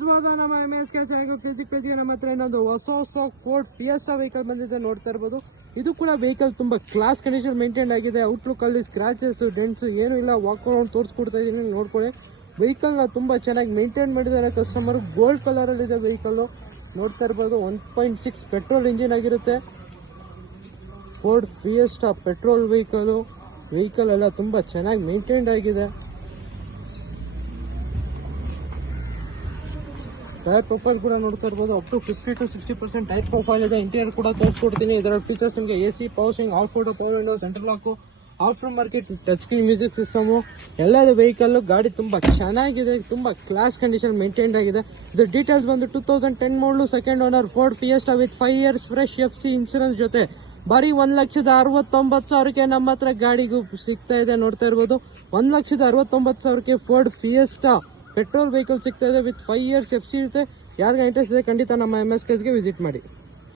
ಸ್ವಾಗತ ನಮ್ಮ MSK Facebook ಪೇಜ್ಗೆ. ನಮ್ಮ ಹತ್ರ ಇನ್ನೊಂದು ಹೊಸ ಫೋರ್ಡ್ ಫಿಯೆಸ್ಟಾ ವೆಹಿಕಲ್ ಬಂದಿದೆ, ನೋಡ್ತಾ ಇರ್ಬೋದು. ಇದು ಕೂಡ ವೆಹಿಕಲ್ ತುಂಬಾ ಕ್ಲಾಸ್ ಕಂಡೀಷನ್ ಮೇಂಟೈನ್ ಆಗಿದೆ. ಔಟ್ಲುಕ್ ಅಲ್ಲಿ ಸ್ಕ್ರಾಚಸ್ ಡೆಂಟ್ಸ್ ಏನು ಇಲ್ಲ. ವಾಕ್ ಅರೌಂಡ್ ತೋರಿಸ್ಕೊಡ್ತಾ ಇದೀನಿ, ನೋಡ್ಕೊಳ್ಳಿ. ವೆಹಿಕಲ್ ನ ತುಂಬಾ ಚೆನ್ನಾಗಿ ಮೇಂಟೈನ್ ಮಾಡಿದ್ದಾರೆ ಕಸ್ಟಮರ್. ಗೋಲ್ಡ್ ಕಲರ್ ಅಲ್ಲಿ ಇದೆ ವೆಹಿಕಲ್, ನೋಡ್ತಾ ಇರ್ಬೋದು. 1.6 ಪೆಟ್ರೋಲ್ ಇಂಜಿನ್ ಆಗಿರುತ್ತೆ. ಫೋರ್ಡ್ ಫಿಯೆಸ್ಟಾ ಪೆಟ್ರೋಲ್ ವೆಹಿಕಲ್ ಎಲ್ಲ ತುಂಬಾ ಚೆನ್ನಾಗಿ ಮೇಂಟೈನ್ ಆಗಿದೆ. ಟೈರ್ ಪ್ರೊಫೈಲ್ ಕೂಡ ನೋಡ್ತಾ ಇರ್ಬೋದು. Up to 50 to 60% tyre profile ಇದೆ. ಇಂಟೀರಿಯರ್ ಕೂಡ ತೋರಿಸ್ಕೊಡ್ತೀನಿ. ಇದರ ಫೀಚರ್ಸ್ ನಿಮಗೆ AC, power steering, all photo, power window, central lock, after market touch screen music system ಎಲ್ಲ ಇದೆ ವೆಹಿಕಲ್. ಗಾಡಿ ತುಂಬಾ ಚೆನ್ನಾಗಿದೆ, ತುಂಬಾ ಕ್ಲಾಸ್ ಕಂಡೀಷನ್ ಮೇಂಟೈನ್ ಆಗಿದೆ. ಇದು ಡೀಟೇಲ್ಸ್ ಬಂದು 2010 ಮಾಡಲು, second owner, Ford fiesta with 5 years fresh FC insurance ಜೊತೆ ಬರೀ 1,69,000ಕ್ಕೆ ನಮ್ಮ ಹತ್ರ ಗಾಡಿಗೂ ಸಿಗ್ತಾ ಇದೆ. ನೋಡ್ತಾ ಇರ್ಬೋದು, 1,69,000ಕ್ಕೆ ಫೋರ್ಡ್ ಫಿಯೆಸ್ಟಾ ಪೆಟ್ರೋಲ್ ವೆಹಿಕಲ್ ಸಿಗ್ತಾ ಇದೆ ವಿತ್ 5 years FC ಇರುತ್ತೆ. ಯಾರಿಗೆ ಇಂಟ್ರೆಸ್ಟ್ ಇದೆ ಖಂಡಿತ ನಮ್ಮ MSK ಗೆ ವಿಸಿಟ್ ಮಾಡಿ.